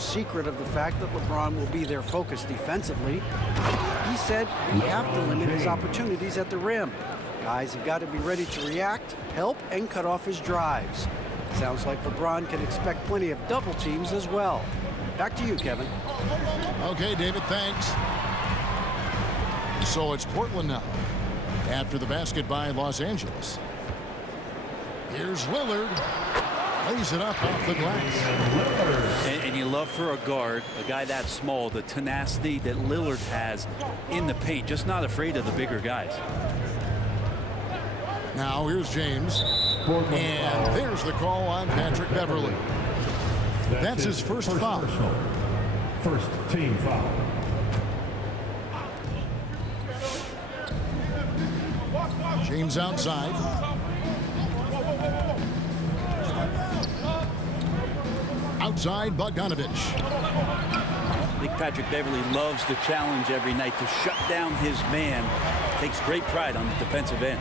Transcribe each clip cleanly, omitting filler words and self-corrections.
secret of the fact that LeBron will be their focus defensively. He said we have to limit his opportunities at the rim. Guys have got to be ready to react, help, and cut off his drives. Sounds like LeBron can expect plenty of double teams as well. Back to you, Kevin. Okay, David, thanks. So it's Portland now, after the basket by Los Angeles. Here's Lillard. Lays it up off the glass. And you love for a guard, a guy that small, the tenacity that Lillard has in the paint, just not afraid of the bigger guys. Now here's James. And there's the call on Patrick Beverley. That's his first foul. First team foul. James outside. Outside Bogdanovich. I think Patrick Beverley loves the challenge every night to shut down his man. Takes great pride on the defensive end.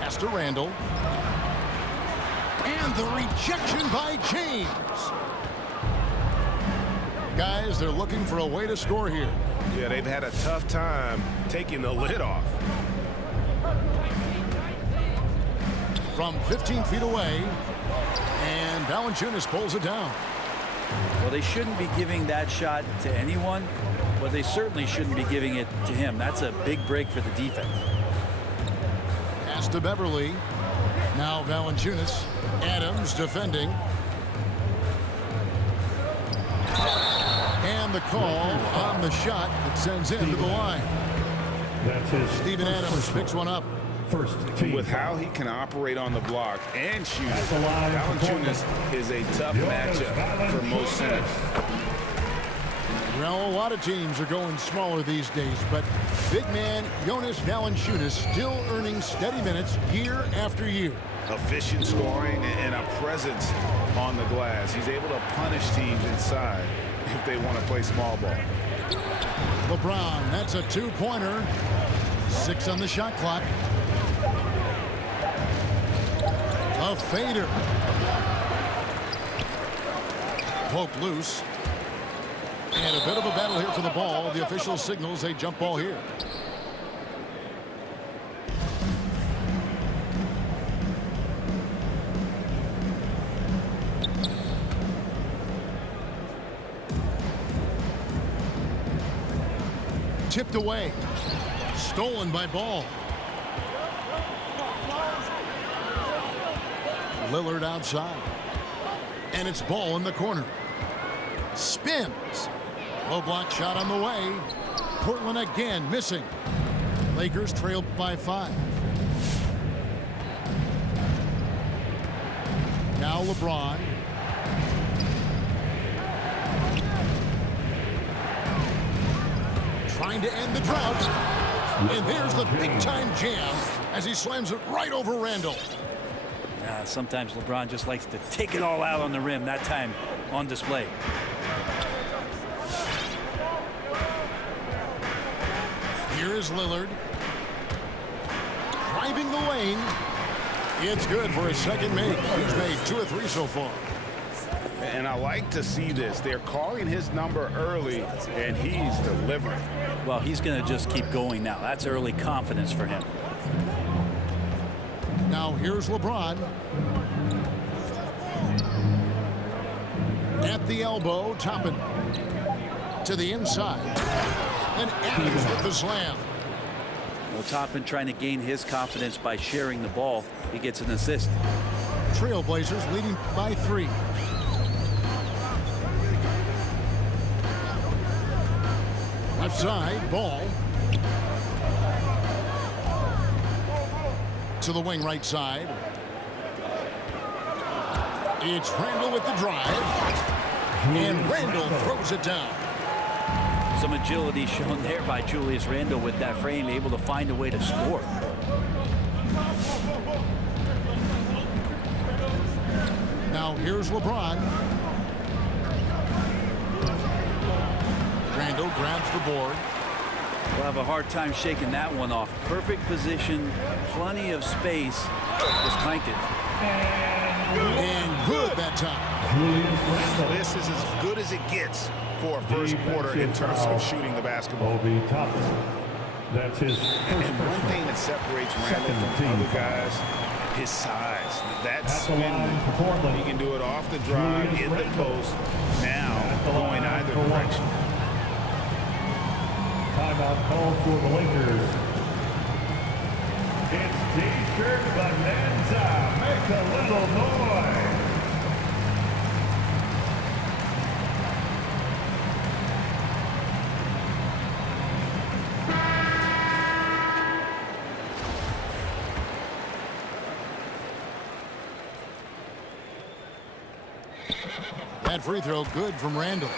Pass to Randall. And the rejection by James. Guys, they're looking for a way to score here. Yeah, they've had a tough time taking the lid off. From 15 feet away. And Valanciunas pulls it down. Well, they shouldn't be giving that shot to anyone, but they certainly shouldn't be giving it to him. That's a big break for the defense. Pass to Beverley. Now Valanciunas. Adams defending. And the call on the shot that sends him to the line. That's his Steven Adams picks one up. First team. With how he can operate on the block and shoot it, the line for Valanciunas is a tough matchup for most centers. Well, a lot of teams are going smaller these days, but big man Jonas Valanciunas still earning steady minutes year after year. Efficient scoring and a presence on the glass. He's able to punish teams inside if they want to play small ball. LeBron, that's a two-pointer. 6 on the shot clock. A fader. Poked loose. And a bit of a battle here for the ball. The official signals a jump ball here. Tipped away. Stolen by Ball. Lillard outside. And it's Ball in the corner. Spins. Low block shot on the way. Portland again missing. Lakers trailed by 5. Now LeBron. Trying to end the drought. And there's the big-time jam as he slams it right over Randall. Sometimes LeBron just likes to take it all out on the rim, that time on display. Here is Lillard. Driving the lane. It's good for his second make. He's made 2 or 3 so far. And I like to see this. They're calling his number early, and he's delivering. Well, he's going to just keep going now. That's early confidence for him. Now here's LeBron. At the elbow, Toppin. To the inside. And Adams with the slam. Well, Toppin trying to gain his confidence by sharing the ball. He gets an assist. Trailblazers leading by 3. Left side, Ball. To the wing right side. It's Randall with the drive. And Randall throws it down. Some agility shown there by Julius Randle with that frame, able to find a way to score. Now here's LeBron. Randall grabs the board. We'll have a hard time shaking that one off. Perfect position, plenty of space. Just clanked it. And good that time. Julius Randle This is as good as it gets for a first quarter in terms of shooting the basketball. will be tough. That's his first And one personal. thing that separates Randle Second from team other foul. guys, his size. That At the spin line move. for Portland. He can do it off the drive, Julius in the Randle. post, now At the going line either for one. direction. Timeout called for the Lakers. It's T-shirt bonanza. Make a little noise. That free throw good from Randle.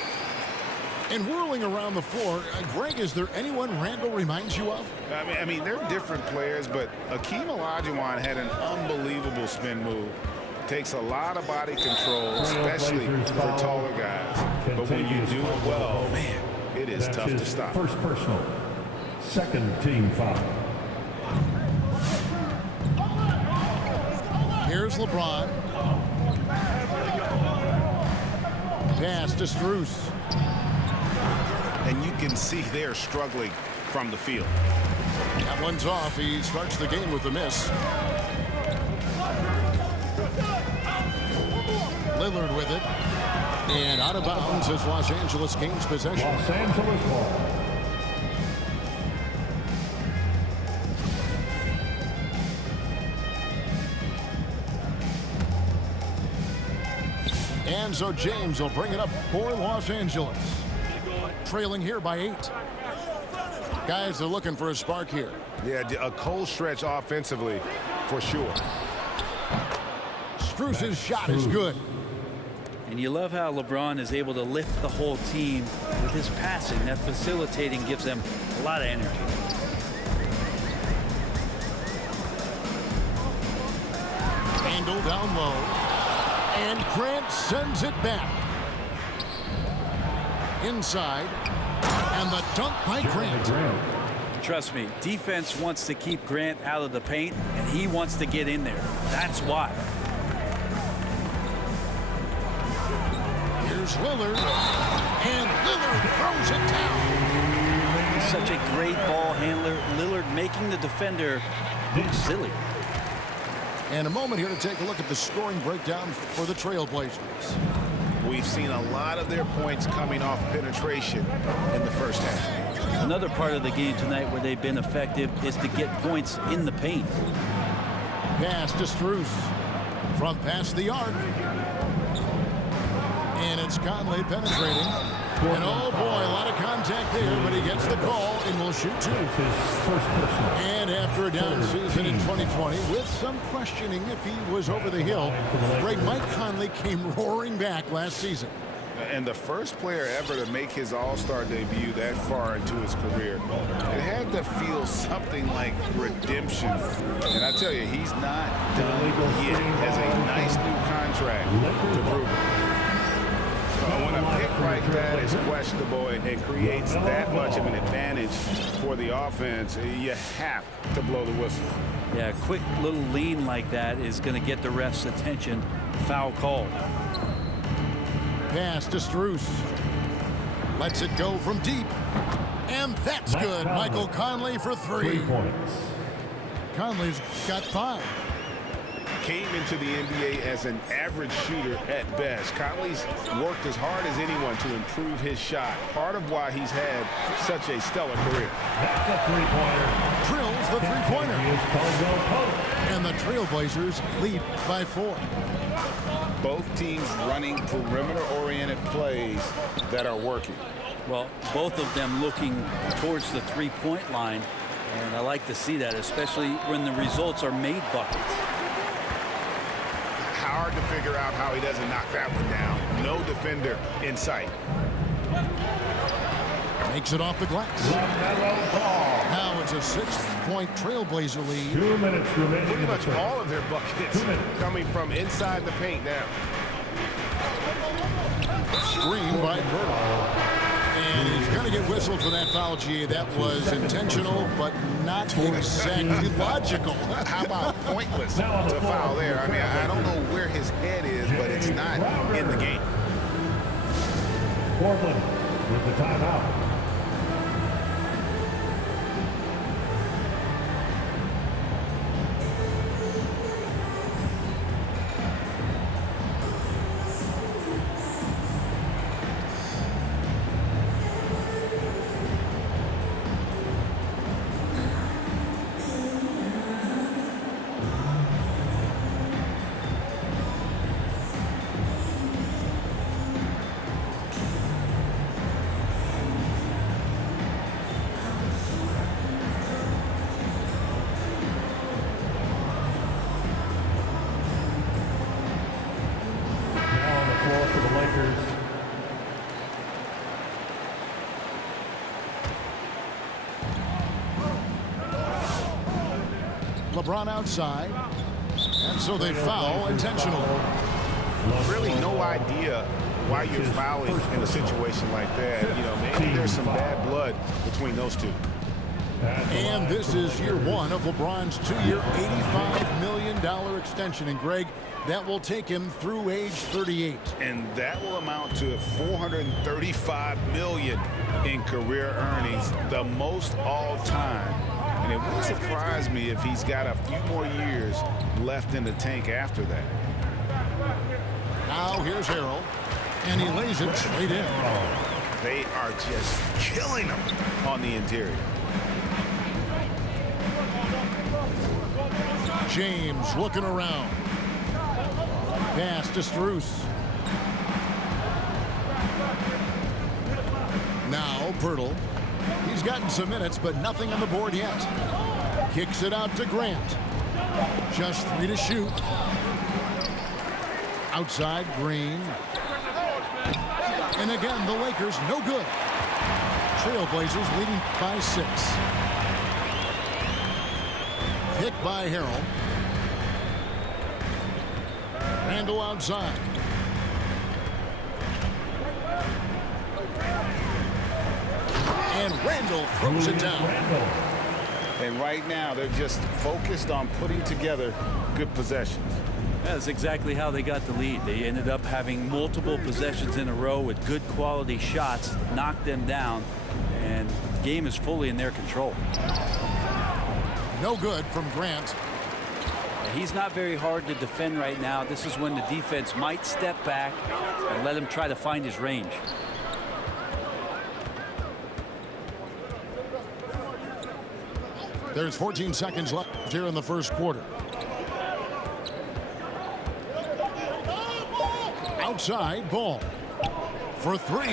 And whirling around the floor, Greg, is there anyone Randle reminds you of? I mean, they're different players, but Akeem Olajuwon had an unbelievable spin move. Takes a lot of body control, especially for taller guys. But when you do it well, man, it is That's tough his to stop. first personal. Second team foul. Here's LeBron. Pass to Strus. And you can see they're struggling from the field. That one's off. He starts the game with a miss. Lillard with it. And out of bounds as Los Angeles gains possession. Los Angeles ball. And so James will bring it up for Los Angeles. Trailing here by 8. Guys are looking for a spark here. Yeah, a cold stretch offensively for sure. Strus's shot is good. And you love how LeBron is able to lift the whole team with his passing. That facilitating gives them a lot of energy. Randle down low. And Grant sends it back. Inside. And the dunk by Grant. Trust me, defense wants to keep Grant out of the paint, and he wants to get in there. That's why. Here's Lillard. And Lillard throws it down. He's such a great ball handler. Lillard making the defender look silly. And a moment here to take a look at the scoring breakdown for the Trailblazers. We've seen a lot of their points coming off penetration in the first half. Another part of the game tonight where they've been effective is to get points in the paint. Pass to Strus. From past the arc. And it's Conley penetrating. And oh boy, a lot of contact there, but he gets the call and will shoot 2. It's his first personal. And after a down season in 2020, with some questioning if he was over the hill, great Mike Conley came roaring back last season. And the first player ever to make his All-Star debut that far into his career. It had to feel something like redemption. And I tell you, he's not done yet. Has a nice new contract to prove it. When a pick like that is questionable and creates that much of an advantage for the offense, you have to blow the whistle. Yeah, a quick little lean like that is going to get the ref's attention. Foul call. Pass to Strus. Lets it go from deep. And that's good. Michael Conley for 3. 3 points. Conley's got 5. Came into the NBA as an average shooter at best. Conley's worked as hard as anyone to improve his shot. Part of why he's had such a stellar career. That's a three-pointer. Drills the three-pointer. Is Caldwell Pope. And the Trailblazers lead by 4. Both teams running perimeter-oriented plays that are working. Well, both of them looking towards the three-point line, and I like to see that, especially when the results are made buckets. Hard to figure out how he doesn't knock that one down. No defender in sight. Makes it off the glass. LaMelo Ball. Now it's a 6-point Trailblazer lead. 2 minutes remaining. Pretty in the much third. all of their buckets 2 minutes. coming from inside the paint now. Screen by Berto. And he's going to get whistled for that foul, G. That was intentional, but not exactly logical. How about pointless to foul there? I mean, I don't know where his head is, but it's not in the game. Portland with the timeout. For the Lakers. LeBron outside, and so they foul intentionally. Really no idea why you're fouling in a situation like that. You know, maybe there's some bad blood between those two. And this is year one of LeBron's two-year, $85 million extension. And, Greg, that will take him through age 38. And that will amount to $435 million in career earnings, the most all time. And it wouldn't surprise me if he's got a few more years left in the tank after that. Now here's Harrell, and he lays it straight in. They are just killing him on the interior. James looking around. Pass to Strus. Now Pirtle. He's gotten some minutes, but nothing on the board yet. Kicks it out to Grant. Just 3 to shoot. Outside Green. And again, the Lakers no good. Trailblazers leading by 6. Picked by Harrell. Randall outside. And Randall throws it down. And right now, they're just focused on putting together good possessions. That's exactly how they got the lead. They ended up having multiple possessions in a row with good quality shots, knocked them down, and the game is fully in their control. No good from Grant. He's not very hard to defend right now. This is when the defense might step back and let him try to find his range. There's 14 seconds left here in the first quarter. Outside, Ball. For 3.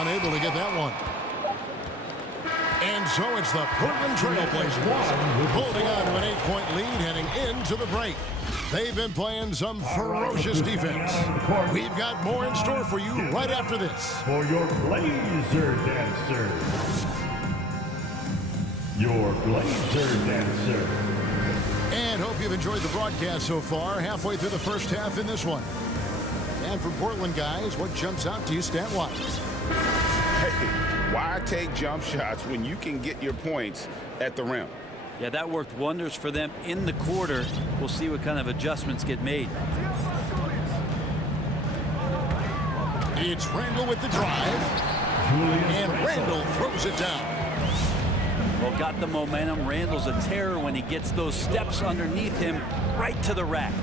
Unable to get that one. And so it's the Portland Trailblazers holding on to an 8-point lead heading into the break. They've been playing some ferocious defense. We've got more in store for you right after this. For your Blazer Dancers. Your Blazer Dancer. And hope you've enjoyed the broadcast so far. Halfway through the first half in this one. And from Portland, guys, what jumps out to you stat-wise? Hey, why take jump shots when you can get your points at the rim? Yeah, that worked wonders for them in the quarter. We'll see what kind of adjustments get made. It's Randall with the drive. And Randall throws it down. Well, got the momentum. Randall's a terror when he gets those steps underneath him right to the rack.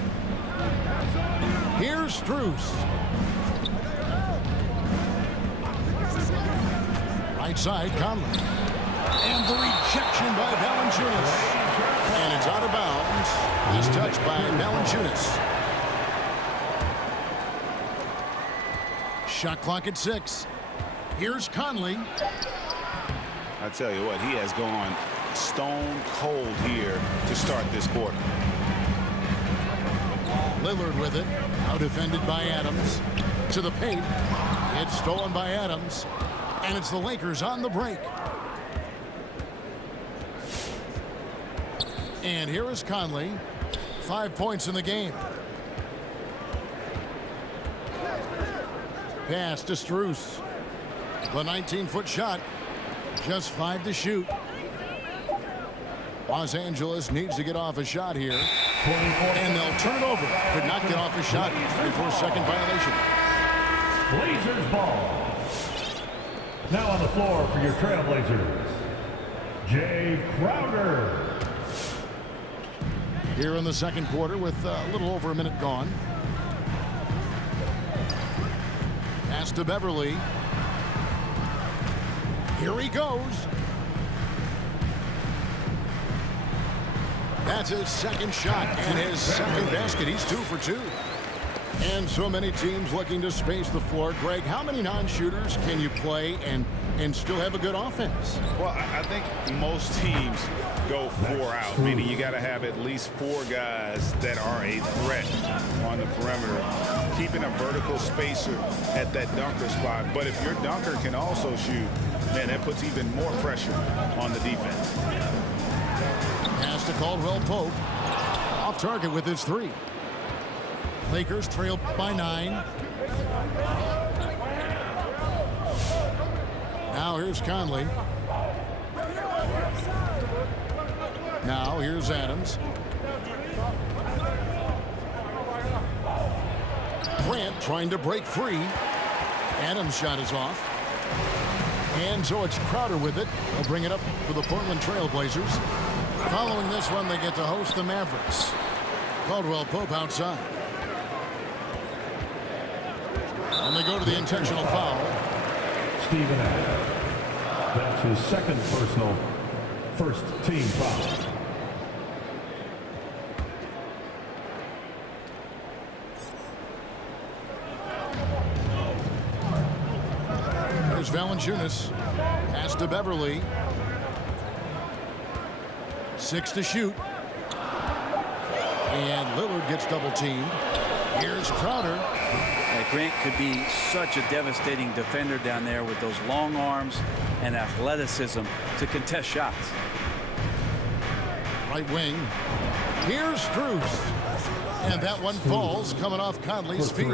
Here's Strus. Right side, Conley. And the rejection by Valanciunas. And it's out of bounds. He's touched by Valanciunas. Shot clock at 6. Here's Conley. I tell you what, he has gone stone cold here to start this quarter. Lillard with it. Now defended by Adams. To the paint. It's stolen by Adams. And it's the Lakers on the break. And here is Conley. 5 points in the game. Pass to Strus. The 19-foot shot. Just 5 to shoot. Los Angeles needs to get off a shot here. And they'll turn it over. Could not get off a shot. 34-second violation. Blazers ball. Now on the floor for your Trailblazers, Jay Crowder. Here in the second quarter with a little over a minute gone. Pass to Beverly. Here he goes. That's his second shot and his second basket. He's 2 for 2. And so many teams looking to space the floor. Greg, how many non-shooters can you play and still have a good offense? Well, I think most teams go 4 out, meaning you got to have at least 4 guys that are a threat on the perimeter, keeping a vertical spacer at that dunker spot. But if your dunker can also shoot, man, that puts even more pressure on the defense. Pass to Caldwell Pope. Off target with his 3. Lakers trail by 9. Now here's Conley. Now here's Adams. Grant trying to break free. Adams' shot is off. And so it's Crowder with it. They'll bring it up for the Portland Trailblazers. Following this one, they get to host the Mavericks. Caldwell Pope outside. And they go to the intentional foul. Steven Adams. That's his second personal first team foul. There's Valanciunas. Pass to Beverly. 6 to shoot. And Lillard gets double teamed. Here's Crowder. Grant could be such a devastating defender down there with those long arms and athleticism to contest shots. Right wing. Here's Strus. And that one falls coming off Conley's feet.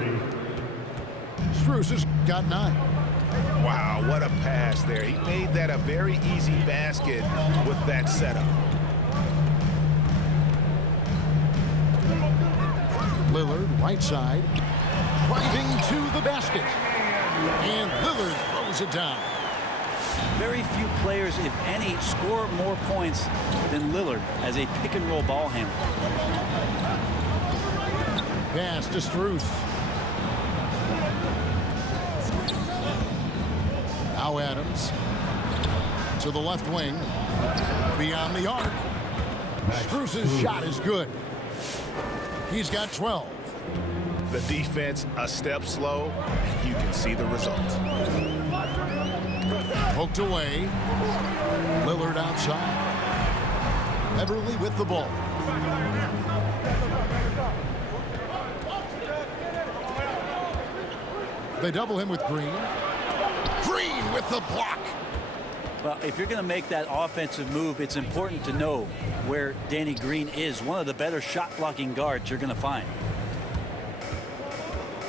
Strus has got 9. Wow, what a pass there. He made that a very easy basket with that setup. Lillard, right side. Driving to the basket. And Lillard throws it down. Very few players, if any, score more points than Lillard as a pick-and-roll ball handler. Pass to Strus. Now Adams. To the left wing. Beyond the arc. Strus's shot is good. He's got 12. The defense a step slow, and you can see the results. Poked away. Lillard outside. Beverly with the ball. They double him with Green. Green with the block. Well, if you're going to make that offensive move, it's important to know where Danny Green is. One of the better shot blocking guards you're going to find.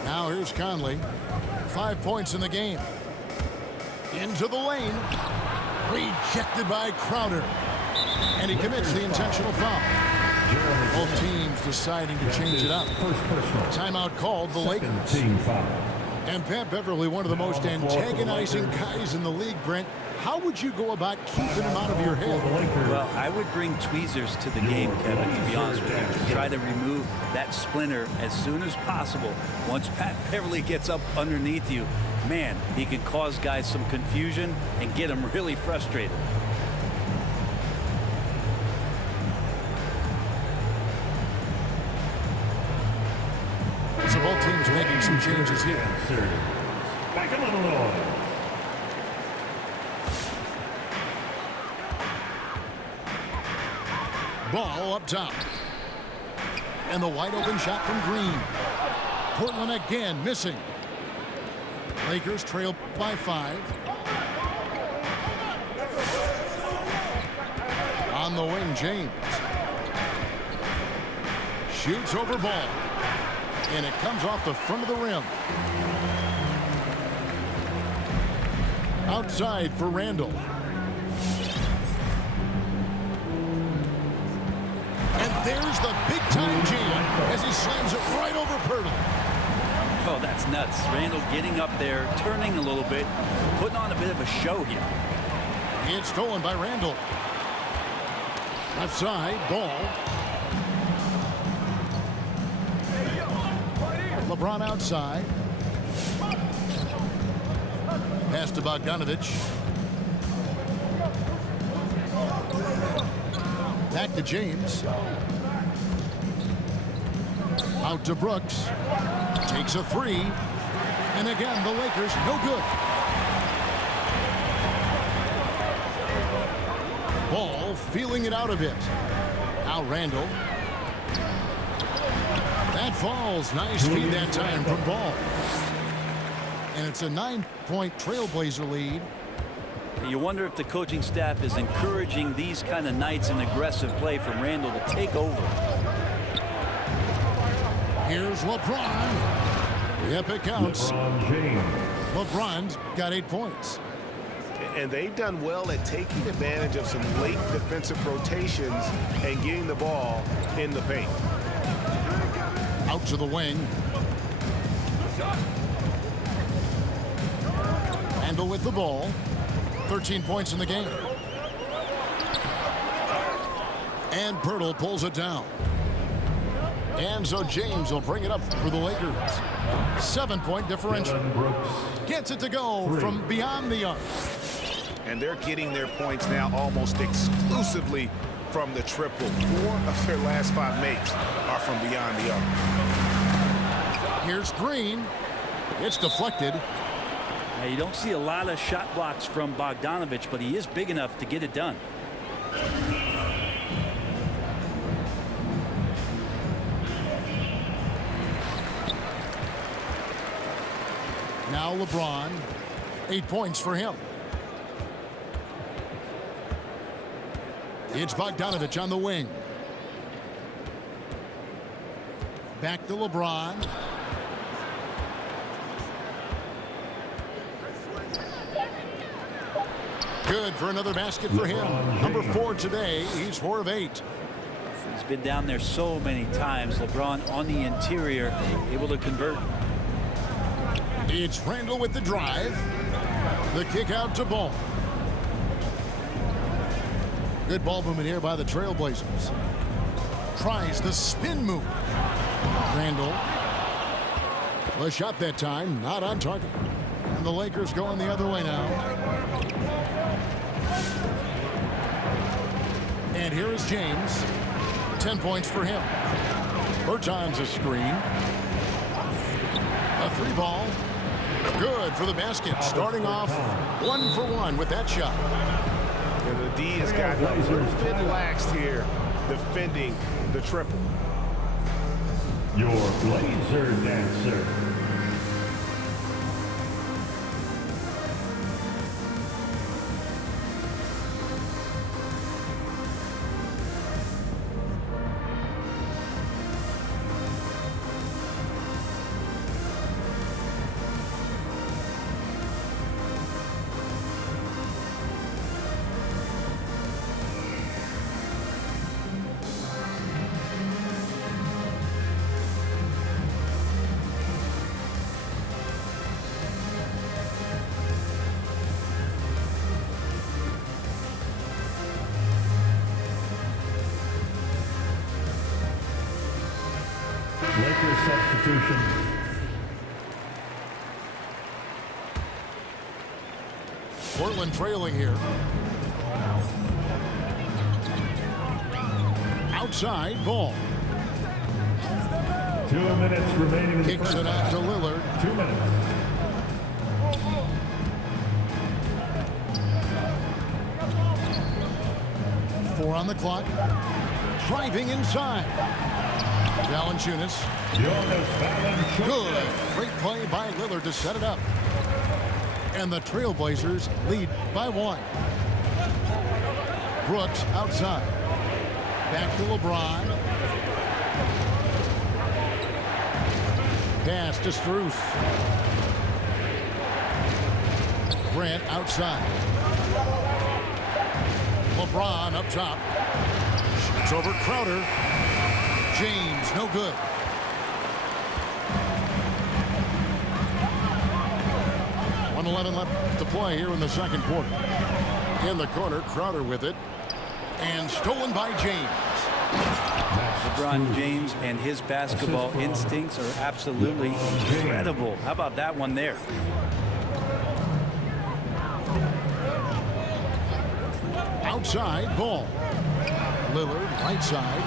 Now here's Conley. 5 points in the game. Into the lane. Rejected by Crowder. And he commits the intentional foul. Both teams deciding to change it up. Timeout called the Lakers. Team foul. And Pat Beverly, one of the most antagonizing guys in the league, Brent. How would you go about keeping him out of your head? Well, I would bring tweezers to the game, Kevin, to be honest with you. Try to remove that splinter as soon as possible. Once Pat Beverly gets up underneath you, man, he can cause guys some confusion and get them really frustrated. So both teams making some changes here. Make a little noise. Ball up top. And the wide open shot from Green. Portland again missing. Lakers trail by 5. On the wing, James. Shoots over ball. And it comes off the front of the rim. Outside for Randall. And there's the big-time jam as he slams it right over Pirtle. Oh, that's nuts. Randall getting up there, turning a little bit, putting on a bit of a show here. It's stolen by Randall. Left side, ball. LeBron outside. Pass to Bogdanovich. Back to James. Out to Brooks. Takes a three. And again, the Lakers no good. Ball feeling it out a bit. Now Randall. That falls. Nice feed that time from Ball. And it's a 9-point Trailblazer lead. You wonder if the coaching staff is encouraging these kind of nights and aggressive play from Randall to take over. Here's LeBron. Yep, it counts. LeBron James. LeBron's got 8 points. And they've done well at taking advantage of some late defensive rotations and getting the ball in the paint. Out to the wing. Randall with the ball. 13 points in the game. And Pirtle pulls it down. And so James will bring it up for the Lakers. 7-point differential. Brooks. Gets it to go from beyond the arc. And they're getting their points now almost exclusively from the triple. 4 of their last 5 makes are from beyond the arc. Here's Green. It's deflected. Now, you don't see a lot of shot blocks from Bogdanovich, but he is big enough to get it done. Now LeBron. 8 points for him. It's Bogdanovich on the wing. Back to LeBron. Good for another basket for him. Number 4 today. He's 4 of 8. He's been down there so many times. LeBron on the interior, able to convert. It's Randall with the drive. The kick out to Ball. Good ball movement here by the Trailblazers. Tries the spin move. Randall. The shot that time, not on target. And the Lakers going the other way now. And here is James. 10 points for him. Bertans a screen. A 3-ball. Good for the basket. Starting off 1 for 1 with that shot. And the D has gotten a little bit laxed here defending the triple. Your Blazer dancer. Lakers substitution. Portland trailing here. Outside Ball. 2 minutes remaining in the Kicks first it out to Lillard. half. 2 minutes. Four on the clock. Driving inside. Valanciunas. Jonas Valanciunas. Good. Great play by Lillard to set it up. And the Trailblazers lead by 1. Brooks outside. Back to LeBron. Pass to Strus. Grant outside. LeBron up top. Shoots over Crowder. James, no good. .11 left to play here in the second quarter. In the corner, Crowder with it. And stolen by James. LeBron James and his basketball instincts are absolutely incredible. How about that one there? Outside ball. Lillard right side.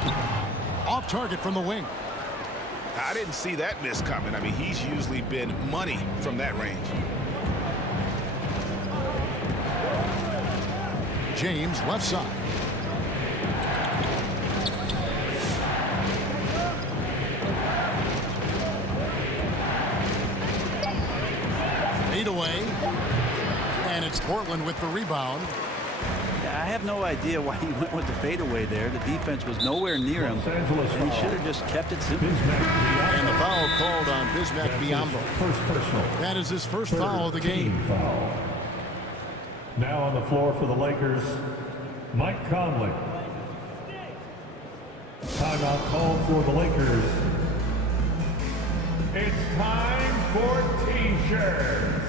Off target from the wing. I didn't see that miss coming. I mean, he's usually been money from that range. James left side. Fade away. And it's Portland with the rebound. I have no idea why he went with the fadeaway there. The defense was nowhere near him, and he should have just kept it simple. And the foul called on Bismack Biyombo. First personal. That is his first foul of the game. Foul. Now on the floor for the Lakers, Mike Conley. Timeout called for the Lakers. It's time for T-shirts.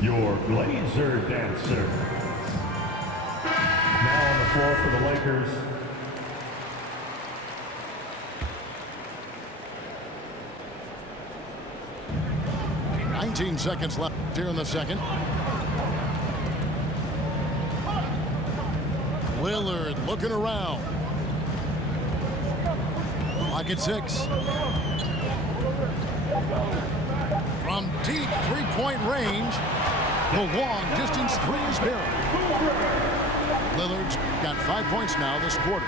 Your Blazer dancer. Now on the floor for the Lakers. .19 seconds left here in the second. Lillard looking around. Clock at 6. From deep three-point range, the long distance three is buried. Lillard's got 5 points now this quarter.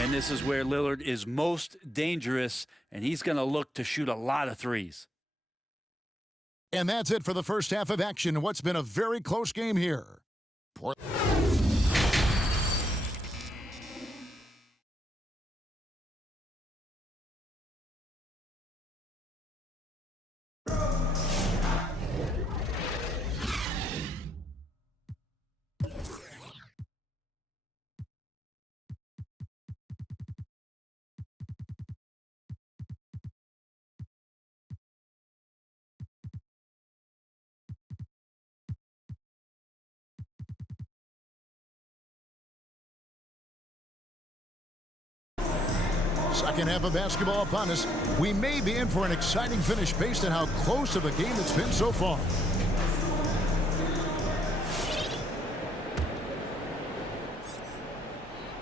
And this is where Lillard is most dangerous, and he's going to look to shoot a lot of threes. And that's it for the first half of action in what's been a very close game here. Second half of basketball upon us. We may be in for an exciting finish based on how close of a game it's been so far.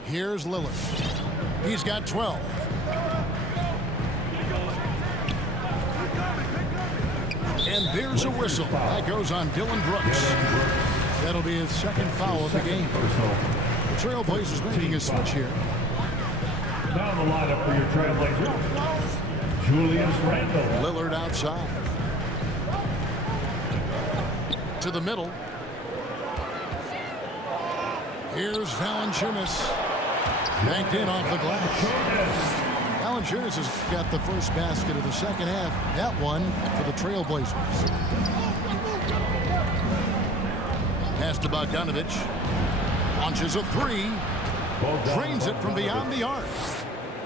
Here's Lillard. He's got 12. And there's a whistle. That goes on Dillon Brooks. That'll be his second foul of the game. The Trailblazers making a switch here. Now the lineup for your Trailblazers. Julius Randle. Lillard outside. To the middle. Here's Valanciunas. Banked in off the glass. Valanciunas has got the first basket of the second half. That one for the Trailblazers. Pass to Bogdanovic. Launches a three. Drains it from beyond the arc.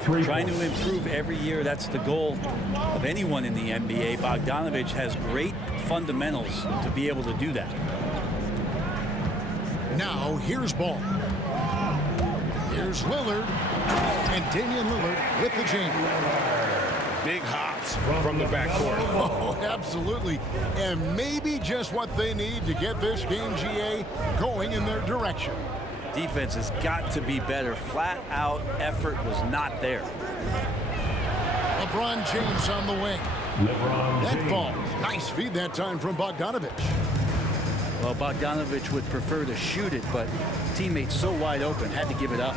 Trying to improve every year. That's the goal of anyone in the NBA. Bogdanovic has great fundamentals to be able to do that. Now here's Ball. Here's Lillard. And Damian Lillard with the jam. Big hops from the backcourt. Oh, absolutely. And maybe just what they need to get this game, GA, going in their direction. Defense has got to be better. Flat out effort was not there. LeBron James on the wing. That falls. Nice feed that time from Bogdanovic. Well, Bogdanovic would prefer to shoot it, but teammates so wide open, had to give it up.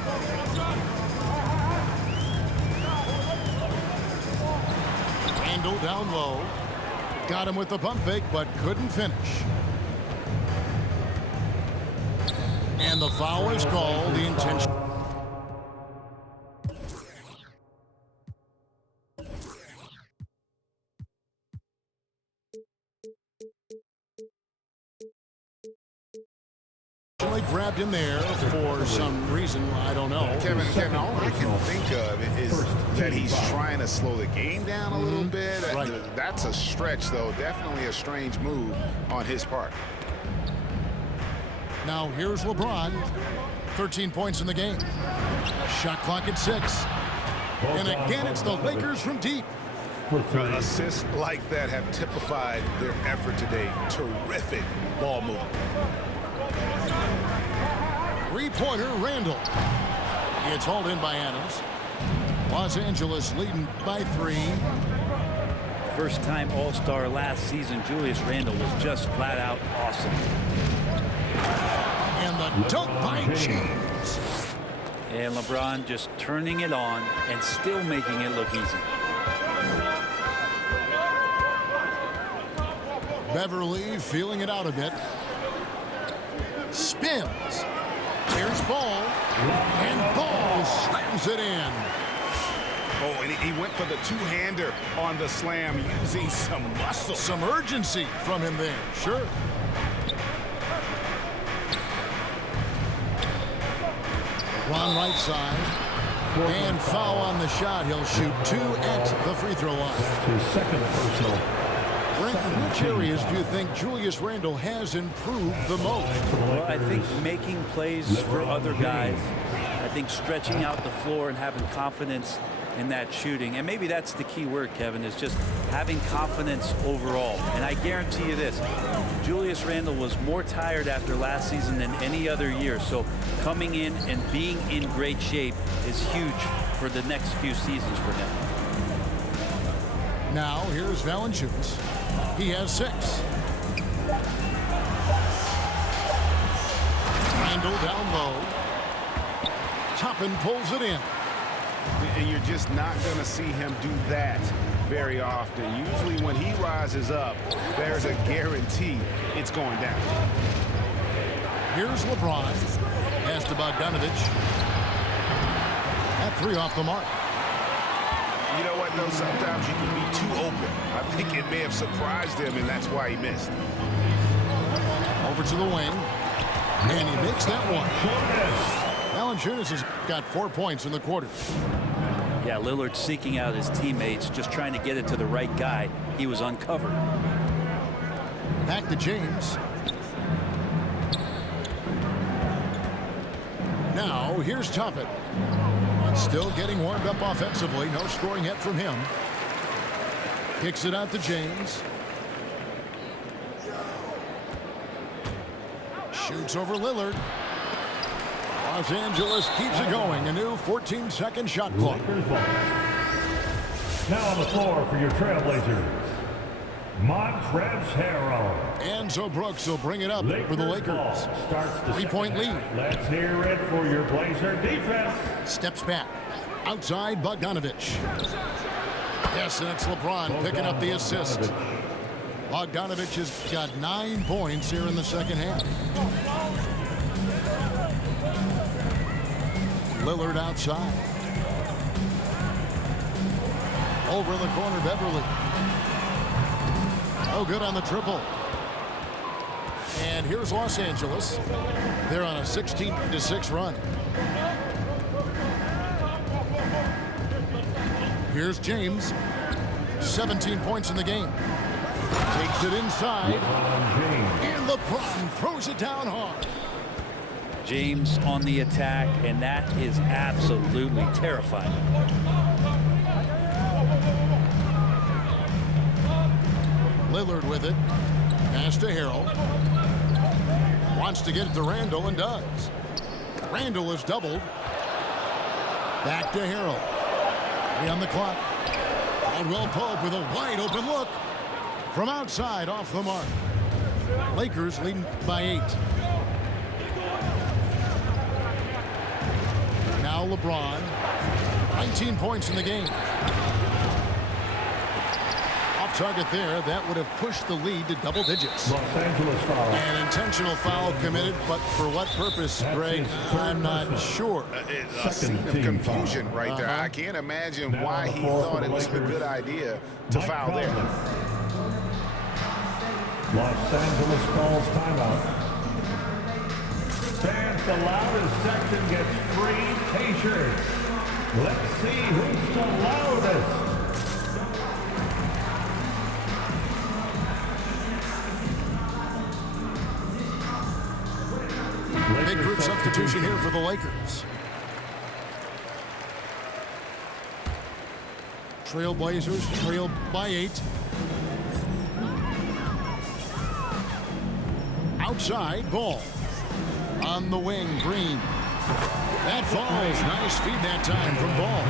Randle down low. Got him with the pump fake, but couldn't finish. And the foul is called. The intention. Grabbed him there for some reason, I don't know. Kevin, all I can think of is that he's trying to slow the game down a little bit. Right. That's a stretch, though. Definitely a strange move on his part. Now here's LeBron. 13 points in the game. Shot clock at 6. And again, it's the Lakers from deep. Assists like that have typified their effort today. Terrific ball movement. Three-pointer, Randall. It's hauled in by Adams. Los Angeles leading by 3. First-time All-Star last season, Julius Randle was just flat-out awesome. And the dunk by James. And LeBron just turning it on and still making it look easy. Beverly feeling it out a bit. Spins. Here's Ball. And Ball slams it in. Oh, and he went for the two-hander on the slam using some muscle. Some urgency from him there, sure. Ron right side. And foul on the shot. He'll shoot 2 at the free throw line. His second personal. Brent, which areas do you think Julius Randle has improved the most? Well, I think making plays for other guys. I think stretching out the floor and having confidence in that shooting. And maybe that's the key word, Kevin, is just having confidence overall. And I guarantee you this, Julius Randle was more tired after last season than any other year. So coming in and being in great shape is huge for the next few seasons for him. Now, here's Valanciunas. He has 6. Randle down low. Toppin pulls it in. And you're just not going to see him do that very often. Usually when he rises up, there's a guarantee it's going down. Here's LeBron. Pass to Bogdanovich. That 3 off the mark. You know what, though? Sometimes you can be too open. I think it may have surprised him, and that's why he missed. Over to the wing. And he makes that one. Valanciunas has got 4 points in the quarter. Yeah, Lillard seeking out his teammates, just trying to get it to the right guy. He was uncovered. Back to James. Now, here's Toppin. Still getting warmed up offensively. No scoring yet from him. Kicks it out to James. Shoots over Lillard. Los Angeles keeps it going. A new 14-second shot clock. Now on the floor for your Trailblazers, Montrezl Harrell. Enzo Brooks will bring it up for the Lakers. 3-point lead. Let's hear it for your Blazer defense. Steps back. Outside Bogdanovich. Yes, and it's LeBron picking up the assist. Bogdanovich has got 9 points here in the second half. Lillard outside. Over in the corner, Beverly. Oh, good on the triple. And here's Los Angeles. They're on a 16-6 run. Here's James. 17 points in the game. Takes it inside. And LeBron throws it down hard. James on the attack, and that is absolutely terrifying. Lillard with it. Pass to Harrell. Wants to get it to Randle and does. Randle is doubled. Back to Harrell. 3 on the clock. Caldwell Pope with a wide open look. From outside, off the mark. Lakers leading by 8. Now LeBron. 19 points in the game. Off target there. That would have pushed the lead to double digits. Los Angeles foul. An intentional foul committed, but for what purpose, That's Greg? his third I'm not personal. sure. A scene of team confusion foul. right there. I can't imagine Now why on the he floor thought for it was a Lakers, good idea to Mike foul there. Conley. Los Angeles calls timeout. Fans allowed as section gets free T-shirts. Let's see who's the loudest. Big group substitution here for the Lakers. Trailblazers trail by 8. Outside, Ball. On the wing, Green. That falls. Nice feed that time from Ball.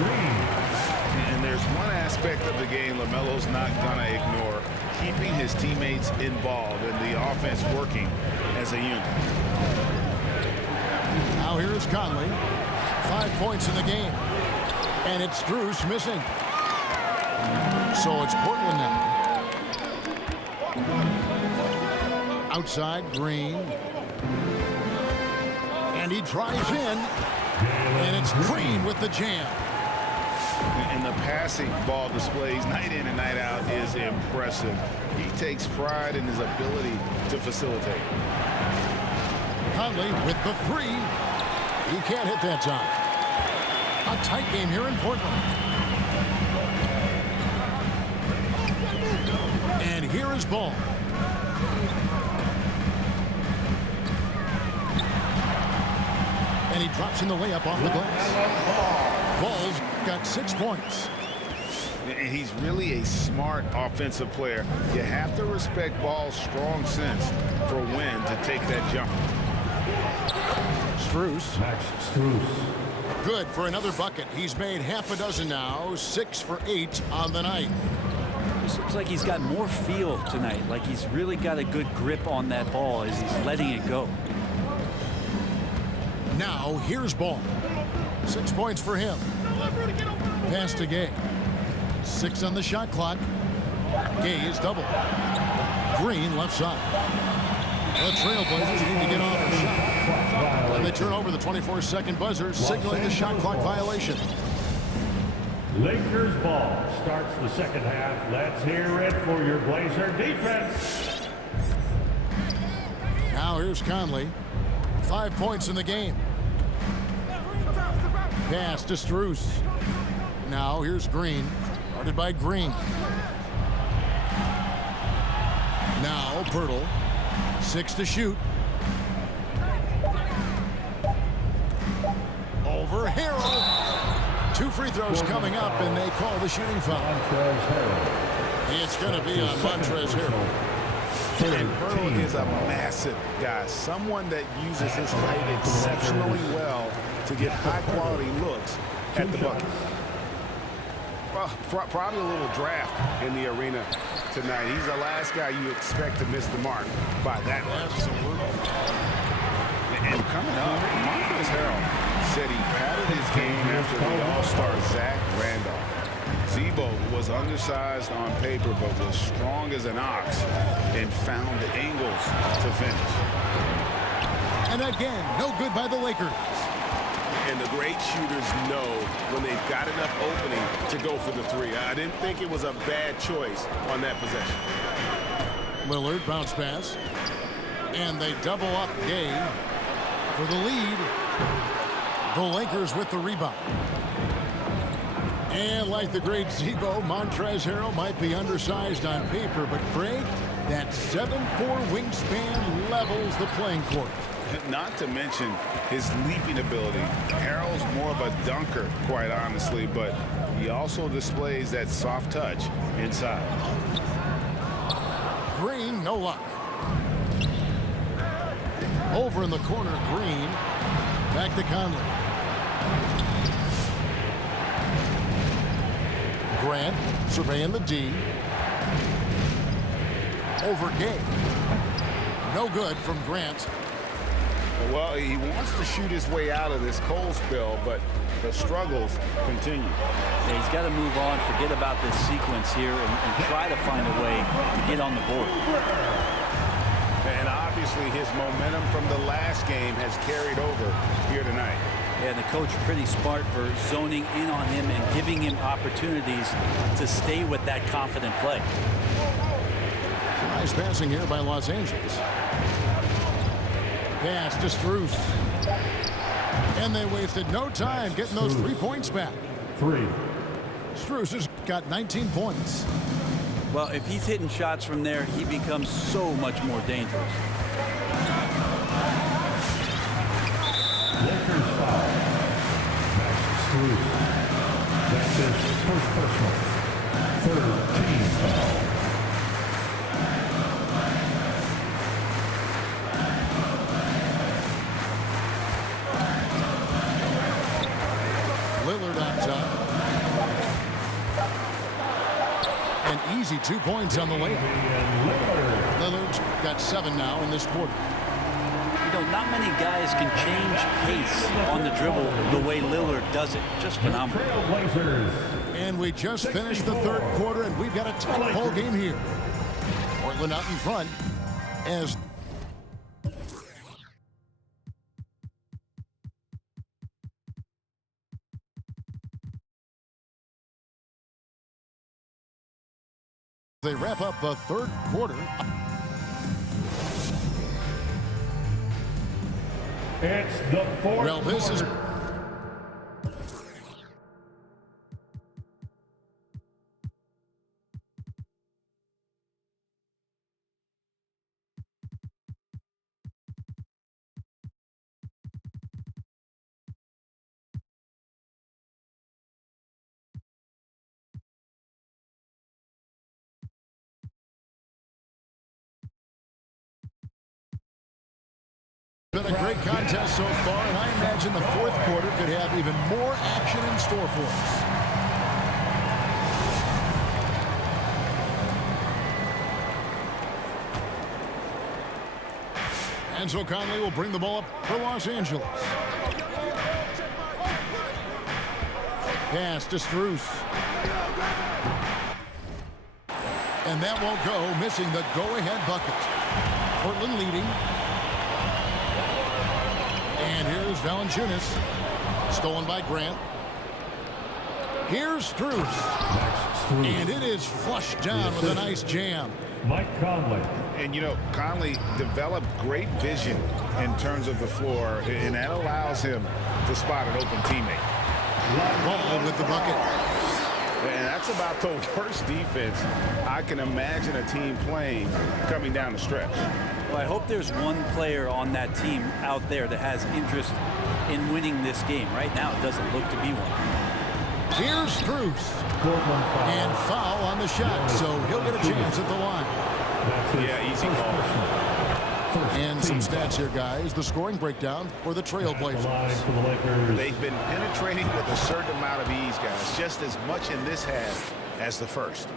And there's one aspect of the game LaMelo's not going to ignore. Keeping his teammates involved and the offense working as a unit. Now here's Conley. 5 points in the game. And it's Strus missing. So it's Portland now. Outside, Green. And he drives in. And it's Green with the jam. And the passing ball displays night in and night out is impressive. He takes pride in his ability to facilitate. Conley with the 3. He can't hit that time. A tight game here in Portland. And here is Ball. And he drops in the layup off the glass. Ball's got 6 points. And he's really a smart offensive player. You have to respect Ball's strong sense for when to take that jump. Strus. Max Strus. Good for another bucket. He's made half a dozen now. 6 for 8 on the night. This looks like he's got more feel tonight. Like he's really got a good grip on that ball as he's letting it go. Now here's Ball. 6 points for him. Pass to Gay. 6 on the shot clock. Gay is double. Green left side. The Trailblazers need to get off the shot. And they turn over the 24-second buzzer, signaling the shot clock violation. Lakers ball starts the second half. Let's hear it for your Blazer defense. Now here's Conley. 5 points in the game. Pass to Strus. Now here's Green. Guarded by Green. Now Pirtle. 6 to shoot. Over Harrell. 2 free throws coming up, and they call the shooting foul. It's going to be on Montrezl Harrell. And Pirtle is a massive guy, someone that uses his height exceptionally well to get high-quality looks at the bucket. Well, probably a little draft in the arena tonight. He's the last guy you expect to miss the mark by that much. And coming up, Montrezl Harrell said he padded his game after the All-Star Zach Randolph. Z-Bo was undersized on paper, but was strong as an ox and found the angles to finish. And again, no good by the Lakers. And the great shooters know when they've got enough opening to go for the 3. I didn't think it was a bad choice on that possession. Lillard bounce pass. And they double up Gay for the lead. The Lakers with the rebound. And like the great Z-Bo, Montrezl Harrell might be undersized on paper, but Craig, that 7'4" wingspan levels the playing court. Not to mention his leaping ability. Harrell's more of a dunker, quite honestly, but he also displays that soft touch inside. Green, no luck. Over in the corner, Green. Back to Conley. Grant surveying the D. Over Gay. No good from Grant. Well, he wants to shoot his way out of this cold spell, but the struggles continue. Yeah, he's got to move on, forget about this sequence here, and try to find a way to get on the board. And obviously his momentum from the last game has carried over here tonight. Yeah, the coach pretty smart for zoning in on him and giving him opportunities to stay with that confident play. Nice passing here by Los Angeles. Pass to Strus. And they wasted no time getting those 3 points back. 3. Strus has got 19 points. Well, if he's hitting shots from there, he becomes so much more dangerous. Lakers foul. Max Strus. That's his first personal. Third team foul. Lillard on top. An easy 2 points on the layup. Lillard's got 7 now in this quarter. You know, not many guys can change pace on the dribble the way Lillard does it. Just phenomenal. And we just finished the third quarter, and we've got a tight ball game here. Portland out in front as they wrap up the third quarter. It's the fourth Well, this is been a great contest so far, and I imagine the fourth quarter could have even more action in store for us. Enzo Conley will bring the ball up for Los Angeles. Pass to Strus. And that won't go, missing the go-ahead bucket. Portland leading. And here's Valanciunas. Stolen by Grant. Here's Strus. And it is flushed down with a nice jam. Mike Conley. And, you know, Conley developed great vision in terms of the floor, and that allows him to spot an open teammate. Ball with the bucket. And that's about the worst defense I can imagine a team playing coming down the stretch. Well, I hope there's one player on that team out there that has interest in winning this game. Right now, it doesn't look to be one. Here's Strus. And foul on the shot, so he'll get a chance at the line. Yeah, easy call. And some stats here, guys. The scoring breakdown for the Trailblazers. They've been penetrating with a certain amount of ease, guys, just as much in this half as the first.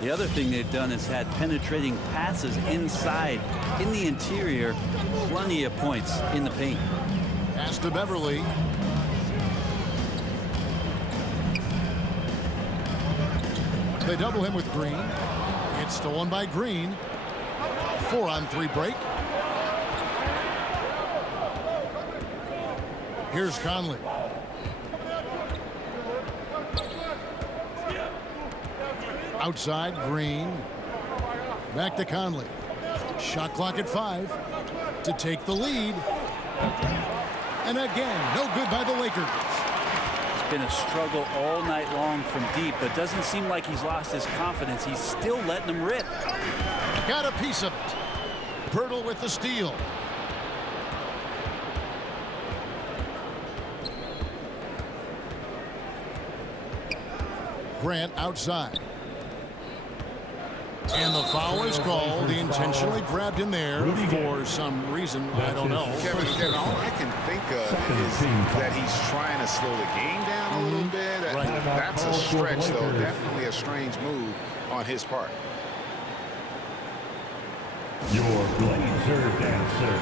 The other thing they've done is had penetrating passes inside, in the interior, plenty of points in the paint. Pass to Beverly. They double him with Green. It's stolen by Green. 4-on-3 break. Here's Conley. Outside, Green. Back to Conley. Shot clock at 5 to take the lead. And again, no good by the Lakers. It's been a struggle all night long from deep, but doesn't seem like he's lost his confidence. He's still letting them rip. Got a piece of it. Pirtle with the steal. Grant outside. And the foul is called. He intentionally grabbed him there for some reason. I don't know. Kevin, all I can think of is that he's trying to slow the game down a little bit. Right. That's a stretch, though. Definitely a strange move on his part. Your Blazer dancer.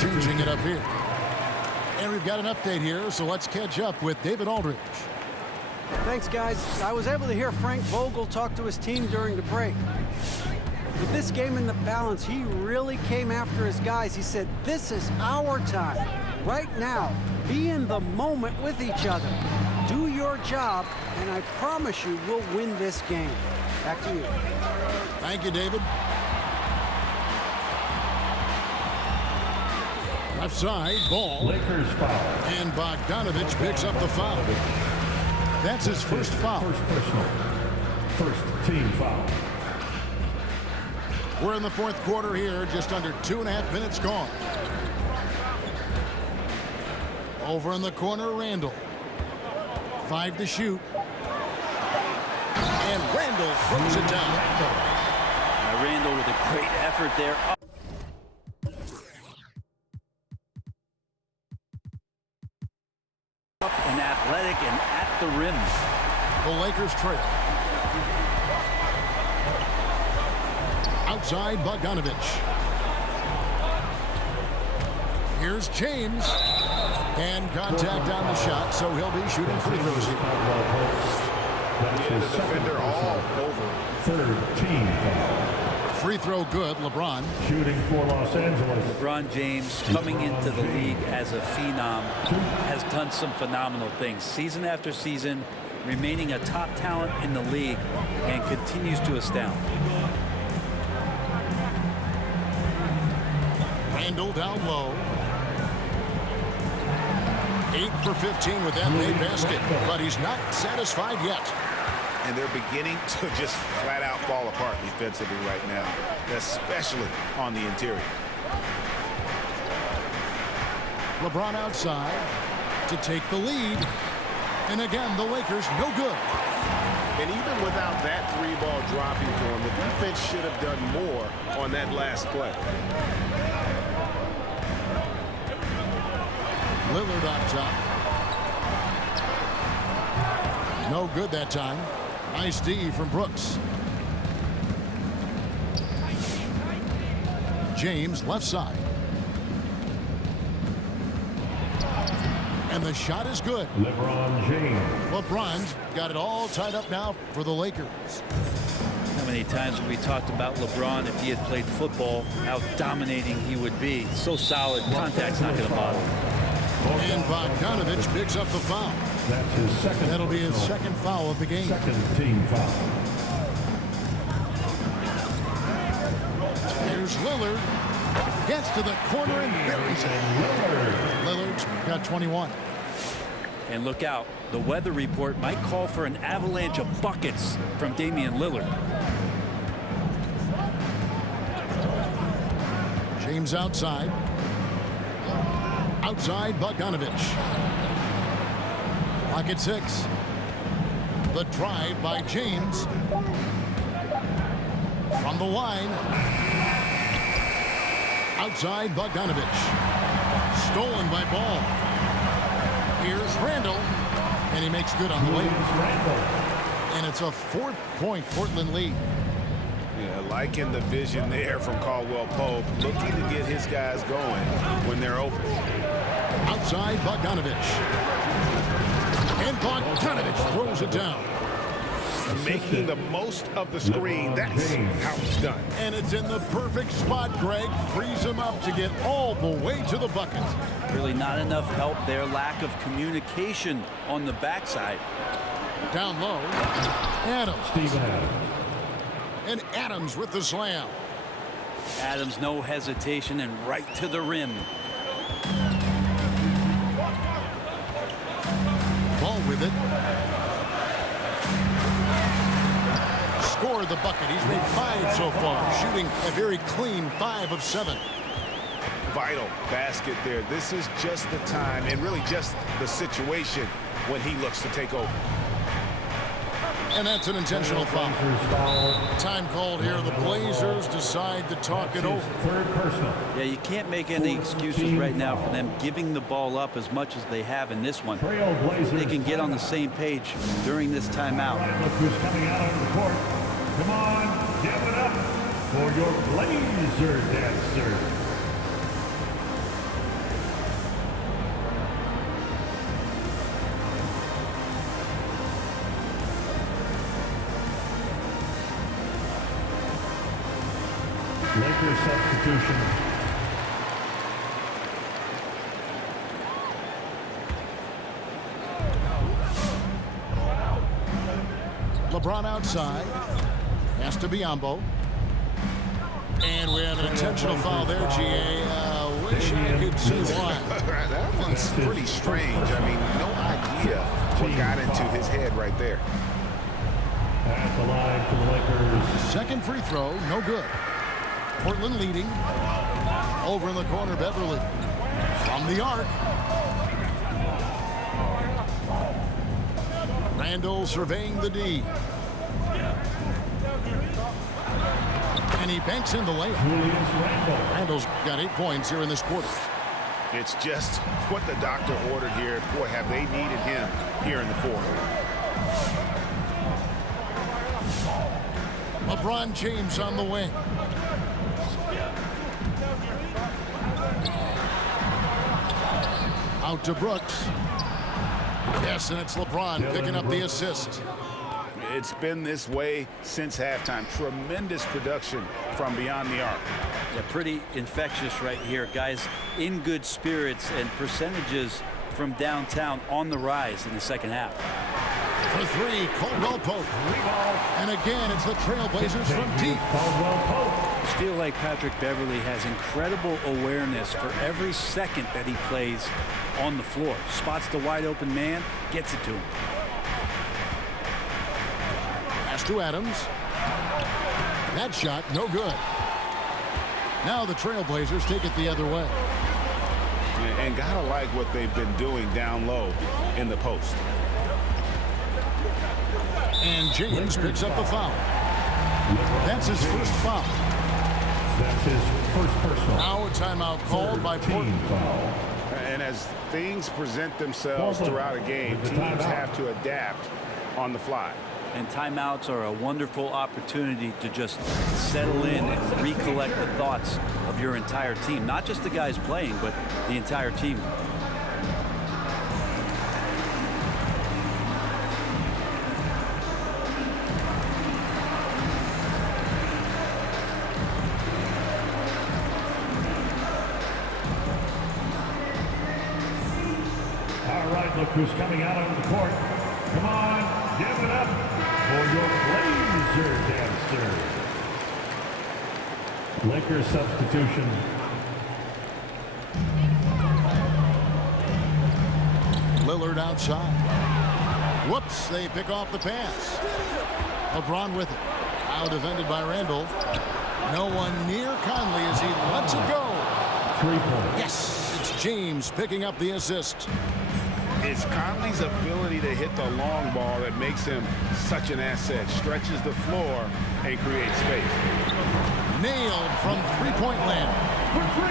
changing it up here. And we've got an update here, so let's catch up with David Aldridge. Thanks, guys. I was able to hear Frank Vogel talk to his team during the break. With this game in the balance, he really came after his guys. He said, this is our time. Right now, be in the moment with each other. Do your job, and I promise you we'll win this game. Back to you. Thank you, David. Left side, ball. Lakers foul. And Bogdanovich picks up the foul. That's his first foul. First personal. First team foul. We're in the fourth quarter here, just under 2.5 minutes gone. Over in the corner, Randall. 5 to shoot. And Randall throws it down. Randall with a great effort there. Up and athletic and at the rim. The Lakers trail. Outside, Bogdanovich. Here's James. And contact on the shot, so he'll be shooting free throws here. Yeah, the defender all over. Third team foul. Free throw good, LeBron. Shooting for Los Angeles. LeBron James, coming into the league as a phenom, has done some phenomenal things. Season after season, remaining a top talent in the league, and continues to astound. Randall down low. 8 for 15 with that made basket, but he's not satisfied yet. And they're beginning to just flat out fall apart defensively right now, especially on the interior. LeBron outside to take the lead. And again, the Lakers no good. And even without that 3-ball dropping for him, the defense should have done more on that last play. Lillard on top. No good that time. Nice D from Brooks. James left side. And the shot is good. LeBron James. LeBron's got it all tied up now for the Lakers. How many times have we talked about LeBron, if he had played football, how dominating he would be. So solid, contact's not going to bother. And Bogdanovich picks up the foul. That's his second. That'll be his second foul of the game. Second team foul. Here's Lillard. Gets to the corner and buries it. Lillard's got 21. And look out, the weather report might call for an avalanche of buckets from Damian Lillard. James outside. Outside, Bogdanovich. Clock at 6. The drive by James. From the line. Outside, Bogdanovich. Stolen by Ball. Here's Randall. And he makes good on the way. And it's a 4-point Portland lead. Yeah, liking the vision there from Caldwell Pope, looking to get his guys going when they're open. Outside, Bogdanovich. And Bogdanovich throws it down. Making the most of the screen. That's how it's done. And it's in the perfect spot. Greg frees him up to get all the way to the bucket. Really not enough help there. Lack of communication on the backside. Down low. Adams. Steven Adams. And Adams with the slam. Adams, no hesitation, and right to the rim. Ball with it. Scored the bucket. He's made 5 so far, shooting a very clean 5 of 7. Vital basket there. This is just the time and really just the situation when he looks to take over. And that's an intentional foul. Time called here. The Blazers decide to talk it over. Third personal. Yeah, you can't make any excuses right now for them giving the ball up as much as they have in this one. They can get on the same page during this timeout. Look who's coming out on the court. Come on, give it up for your Blazer dancer. Lakers substitution. LeBron outside. Has to be Biyombo. And we have an intentional foul there, GA. Wish I could see why. That one's pretty strange. I mean, no idea what got into his head right there. At the line for the Lakers. Second free throw, no good. Portland leading. Over in the corner, Beverly. From the arc. Randall surveying the D. And he banks in the layup. Julius Randle. Randall's got 8 points here in this quarter. It's just what the doctor ordered here. Boy, have they needed him here in the fourth. LeBron James on the wing. Out to Brooks. Yes, and it's LeBron picking up the assist. It's been this way since halftime. Tremendous production from beyond the arc. Yeah, pretty infectious right here. Guys in good spirits and percentages from downtown on the rise in the second half. For three, Caldwell Pope. And again, it's the Trailblazers from deep. Caldwell Pope. I feel like Patrick Beverly has incredible awareness for every second that he plays on the floor. Spots the wide open man, gets it to him. Pass to Adams. That shot, no good. Now the Trailblazers take it the other way. And gotta like what they've been doing down low in the post. And James picks up the foul. That's his first foul. That's his first personal. Now a timeout called by Team Portland. foul. And as things present themselves throughout a game, teams have to adapt on the fly. And timeouts are a wonderful opportunity to just settle in and recollect the thoughts of your entire team. Not just the guys playing, but the entire team. All right, look who's coming out onto the court. Come on, give it up for your Blazer dancer. Lakers substitution. Lillard outside. Whoops, they pick off the pass. LeBron with it. Now defended by Randall. No one near Conley as he lets it go. 3 points. Yes, it's James picking up the assist. It's Conley's ability to hit the long ball that makes him such an asset. Stretches the floor and creates space. Nailed from three-point land. For 3.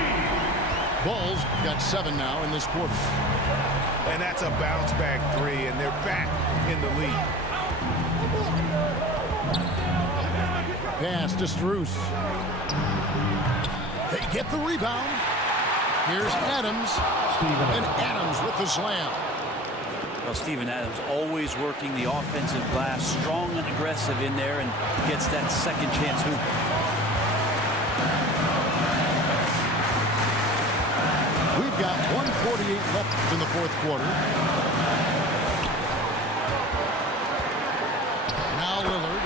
Bulls got 7 now in this quarter. And that's a bounce back three, and they're back in the lead. Pass to Strus. They get the rebound. Here's Adams. And Adams with the slam. Well, Steven Adams always working the offensive glass, strong and aggressive in there, and gets that second chance hoop. We've got 1:48 left in the fourth quarter. Now Lillard.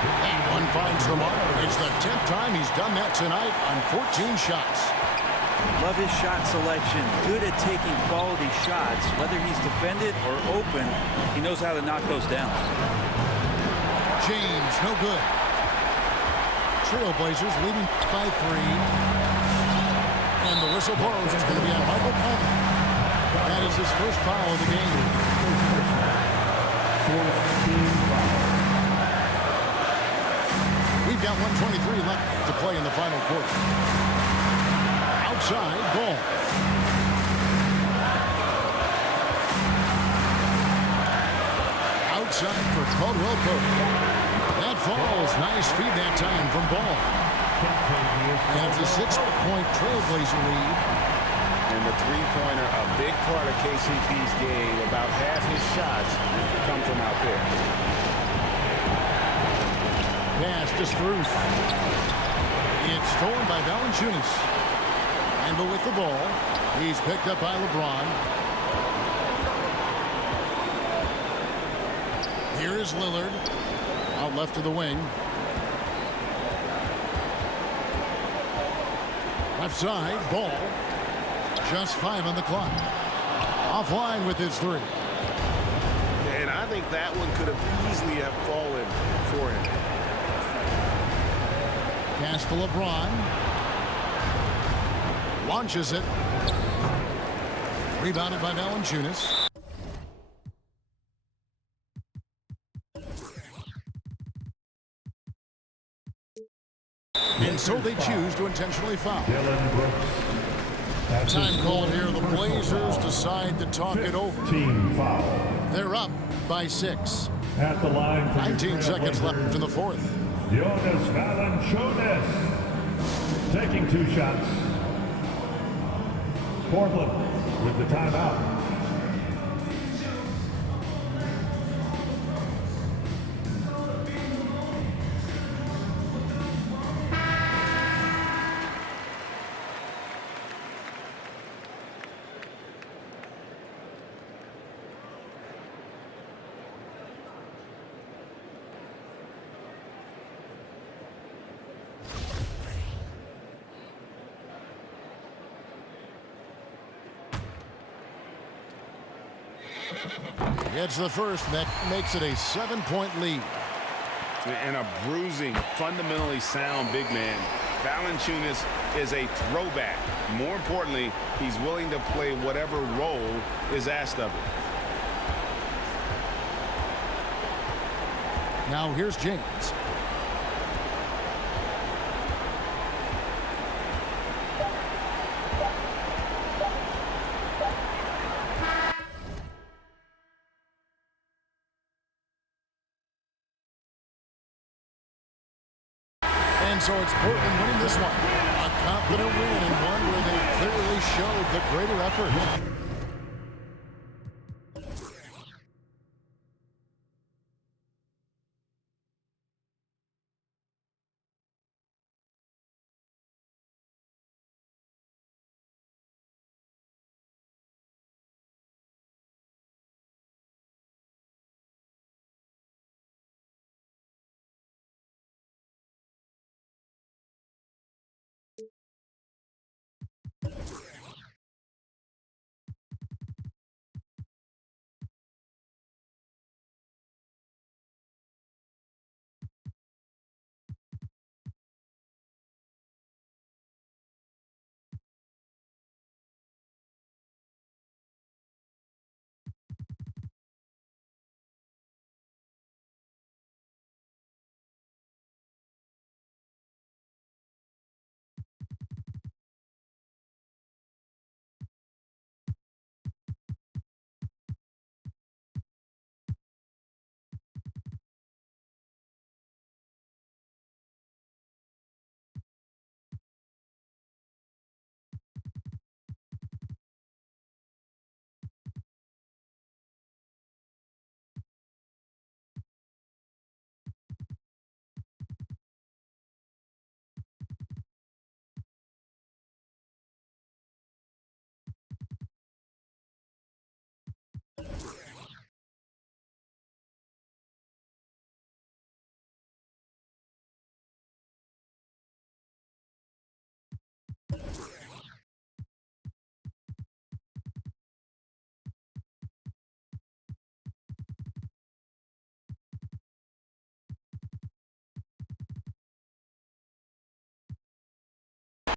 And one finds the mark. It's the 10th time he's done that tonight on 14 shots. Love his shot selection. Good at taking quality shots. Whether he's defended or open, he knows how to knock those down. James, no good. Trailblazers leading by 3. And the whistle blows. It's going to be on Michael Conley. That is his first foul of the game. 4th team foul. We've got 1:23 left to play in the final quarter. Outside, Ball. Outside for Caldwell Pope. That falls. Nice feed that time from Ball. And it's a 6-point Trailblazer lead. And the three-pointer, a big part of KCP's game. About half his shots come from out there. Pass to Strus. It's stolen by Valanciunas. Randle with the ball. He's picked up by LeBron. Here is Lillard. Out left to the wing. Left side, Ball. Just 5 on the clock. Offline with his 3. And I think that one could have easily have fallen for him. Pass to LeBron. Launches it. Rebounded by Valanciunas. And so they choose to intentionally foul. Dylan Brooks. That's Time his called here. The personal Blazers foul. decide to talk it over. Team foul. They're up by 6. At the line for 19 the seconds left Blazers, in the 4th. Jonas Valanciunas taking 2 shots. Portland with the timeout. It's the first. That makes it a 7-point lead. And a bruising, fundamentally sound big man. Valanciunas is a throwback. More importantly, he's willing to play whatever role is asked of him. Now here's James. And so it's Portland winning this one. A confident win and one where they clearly showed the greater effort.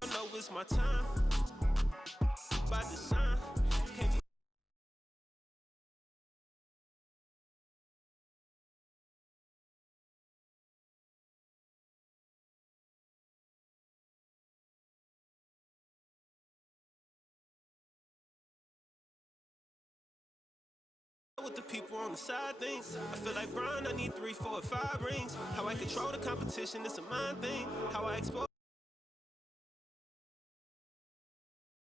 I know it's my time. By design. With the people on the side things, I feel like Brian, I need 3, 4, 5 rings. How I control the competition, it's a mind thing. How I expose